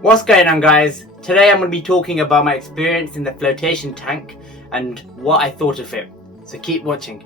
What's going on, guys? Today I'm going to be talking about my experience in the flotation tank and what I thought of it. So keep watching.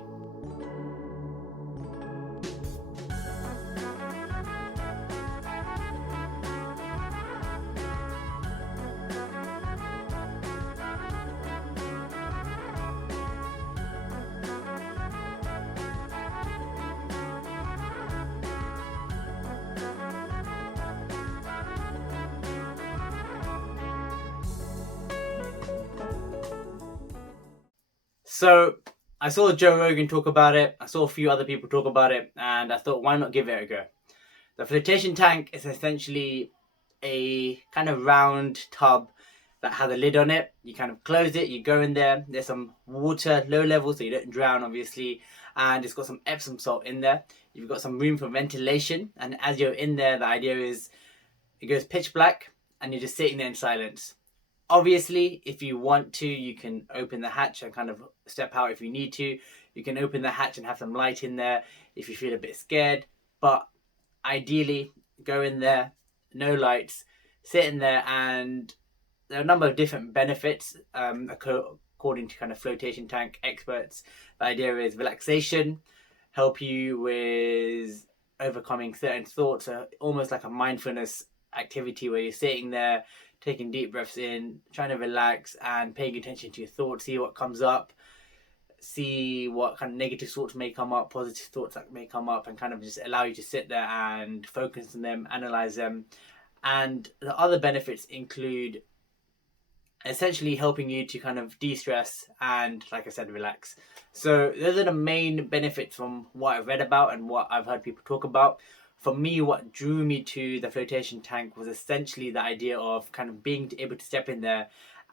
So I saw Joe Rogan talk about it, I saw a few other people talk about it, and I thought, why not give it a go? The flotation tank is essentially a kind of round tub that has a lid on it. You kind of close it, you go in there, there's some water, low level, so you don't drown obviously, and it's got some Epsom salt in there. You've got some room for ventilation, and as you're in there, the idea is it goes pitch black and you're just sitting there in silence. Obviously, if you want to, you can open the hatch and kind of step out if you need to. You can open the hatch and have some light in there if you feel a bit scared. But ideally, go in there, no lights, sit in there, and there are a number of different benefits according to kind of flotation tank experts. The idea is relaxation, help you with overcoming certain thoughts, almost like a mindfulness activity where you're sitting there taking deep breaths in, trying to relax and paying attention to your thoughts, see what comes up, see what kind of negative thoughts may come up, positive thoughts that may come up, and kind of just allow you to sit there and focus on them, analyze them. And the other benefits include essentially helping you to kind of de-stress and, like I said, relax. So those are the main benefits from what I've read about and what I've heard people talk about. For me, what drew me to the flotation tank was essentially the idea of kind of being able to step in there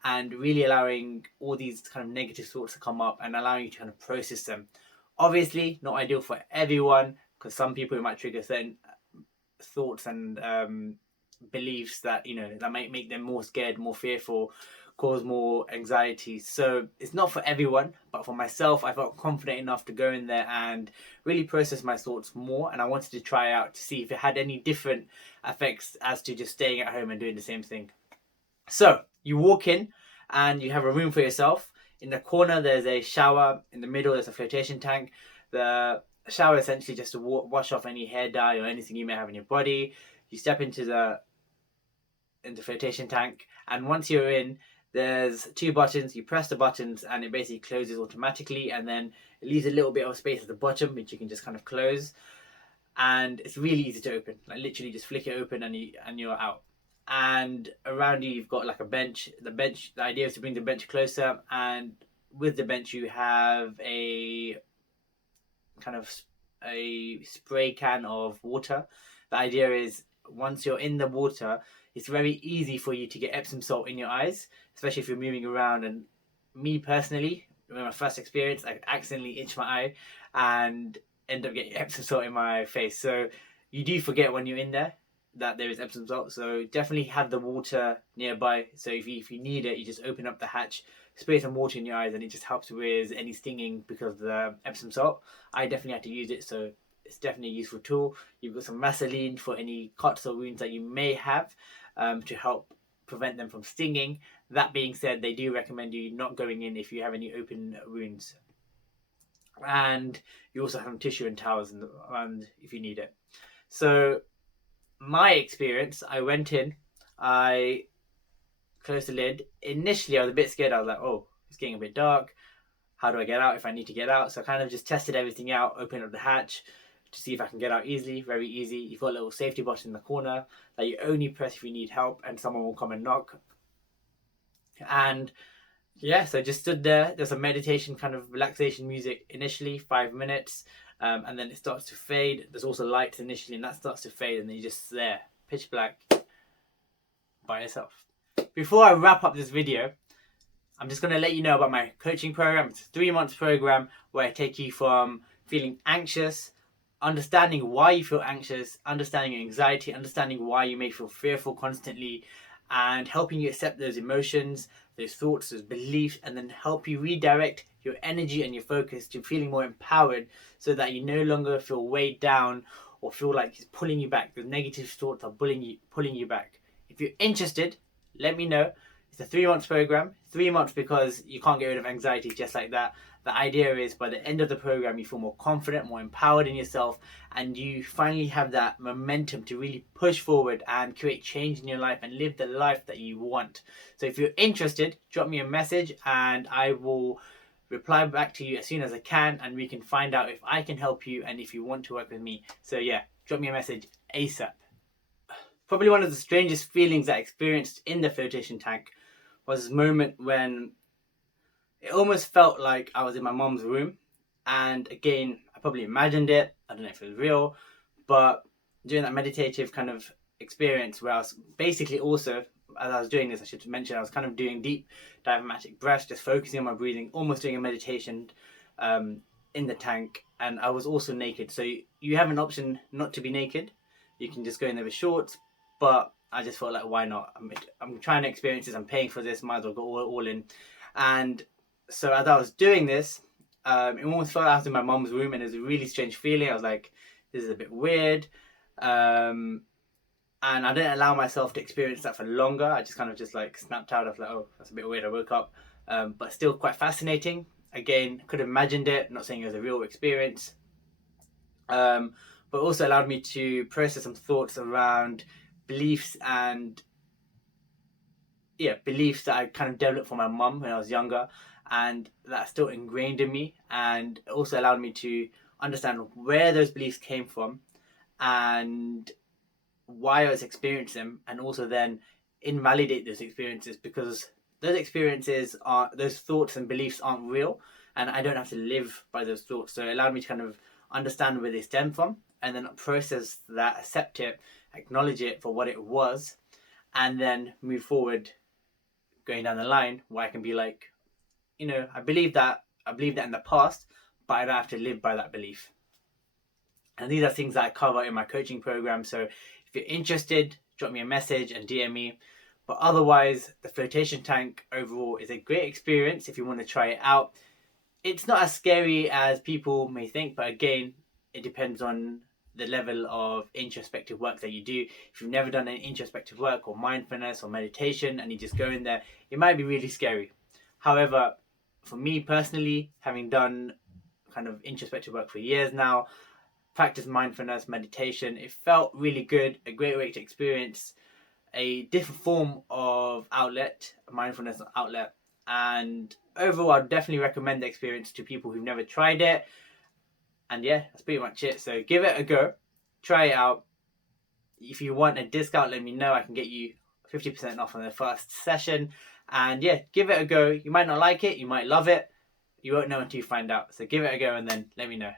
and really allowing all these kind of negative thoughts to come up and allowing you to kind of process them. Obviously, not ideal for everyone, because some people it might trigger certain thoughts and beliefs that that might make them more scared, more fearful, cause more anxiety. So it's not for everyone, but for myself, I felt confident enough to go in there and really process my thoughts more, and I wanted to try out to see if it had any different effects as to just staying at home and doing the same thing. So you walk in and you have a room for yourself. In the corner there's a shower, in the middle there's a flotation tank. The shower essentially just to wash off any hair dye or anything you may have in your body. You step into the flotation tank, and once you're in, there's two buttons. You press the buttons and it basically closes automatically, and then it leaves a little bit of space at the bottom which you can just kind of close, and it's really easy to open. Like literally just flick it open and you're out. And around you you've got like a bench. The idea is to bring the bench closer, and with the bench you have a kind of a spray can of water. The idea is once you're in the water, it's very easy for you to get Epsom salt in your eyes, especially if you're moving around. And me personally, in my first experience, I accidentally itched my eye and end up getting Epsom salt in my face. So you do forget when you're in there that there is Epsom salt. So definitely have the water nearby. So if you need it, you just open up the hatch, spray some water in your eyes, and it just helps with any stinging because of the Epsom salt. I definitely had to use it, so it's definitely a useful tool. You've got some Vaseline for any cuts or wounds that you may have, to help prevent them from stinging. That being said, they do recommend you not going in if you have any open wounds. And you also have tissue and towels around if you need it. So my experience, I went in, I closed the lid. Initially I was a bit scared. I was like, oh, it's getting a bit dark. How do I get out if I need to get out? So I kind of just tested everything out, opened up the hatch to see if I can get out easily. Very easy. You've got a little safety button in the corner that you only press if you need help and someone will come and knock. And yeah, so I just stood there. There's a meditation kind of relaxation music initially, 5 minutes, and then it starts to fade. There's also lights initially, and that starts to fade, and then you're just there, pitch black, by yourself. Before I wrap up this video, I'm just going to let you know about my coaching program. It's a 3-month program where I take you from feeling anxious, understanding why you feel anxious, understanding your anxiety, understanding why you may feel fearful constantly, and helping you accept those emotions, those thoughts, those beliefs, and then help you redirect your energy and your focus to feeling more empowered so that you no longer feel weighed down or feel like it's pulling you back. The negative thoughts are pulling you back. If you're interested, let me know. It's a 3 month program. 3 months because you can't get rid of anxiety just like that. The idea is by the end of the program, you feel more confident, more empowered in yourself, and you finally have that momentum to really push forward and create change in your life and live the life that you want. So if you're interested, drop me a message and I will reply back to you as soon as I can, and we can find out if I can help you and if you want to work with me. So yeah, drop me a message ASAP. Probably one of the strangest feelings I experienced in the flotation tank was this moment when it almost felt like I was in my mom's room. And again, I probably imagined it. I don't know if it was real, but during that meditative kind of experience where I was basically also, as I was doing this, I should mention, I was kind of doing deep diaphragmatic breaths, just focusing on my breathing, almost doing a meditation in the tank. And I was also naked. So you have an option not to be naked. You can just go in there with shorts, but I just felt like, why not? I'm trying to experience this. I'm paying for this. Might as well go all in. And so as I was doing this, it almost felt like I was in my mom's room, and it was a really strange feeling. I was like, this is a bit weird. And I didn't allow myself to experience that for longer. I just kind of just like snapped out of like, oh, that's a bit weird. I woke up, but still quite fascinating. Again, could have imagined it. Not saying it was a real experience, but also allowed me to process some thoughts around beliefs and beliefs that I kind of developed from my mum when I was younger, and that's still ingrained in me, and it also allowed me to understand where those beliefs came from and why I was experiencing them, and also then invalidate those experiences, because those thoughts and beliefs aren't real, and I don't have to live by those thoughts. So it allowed me to kind of understand where they stem from, and then process that, accept it, acknowledge it for what it was, and then move forward going down the line where I can be like, I believe that in the past, but I don't have to live by that belief. And these are things that I cover in my coaching program. So if you're interested, drop me a message and DM me. But otherwise, the flotation tank overall is a great experience if you want to try it out. It's not as scary as people may think, but again, it depends on the level of introspective work that you do. If you've never done any introspective work or mindfulness or meditation and you just go in there, it might be really scary. However, for me personally, having done kind of introspective work for years now, practice mindfulness, meditation, it felt really good, a great way to experience a different form of outlet, a mindfulness outlet. And overall, I'd definitely recommend the experience to people who've never tried it. And yeah, that's pretty much it. So give it a go, try it out. If you want a discount, let me know. I can get you 50% off on the first session. And yeah, give it a go. You might not like it, you might love it. You won't know until you find out. So give it a go and then let me know.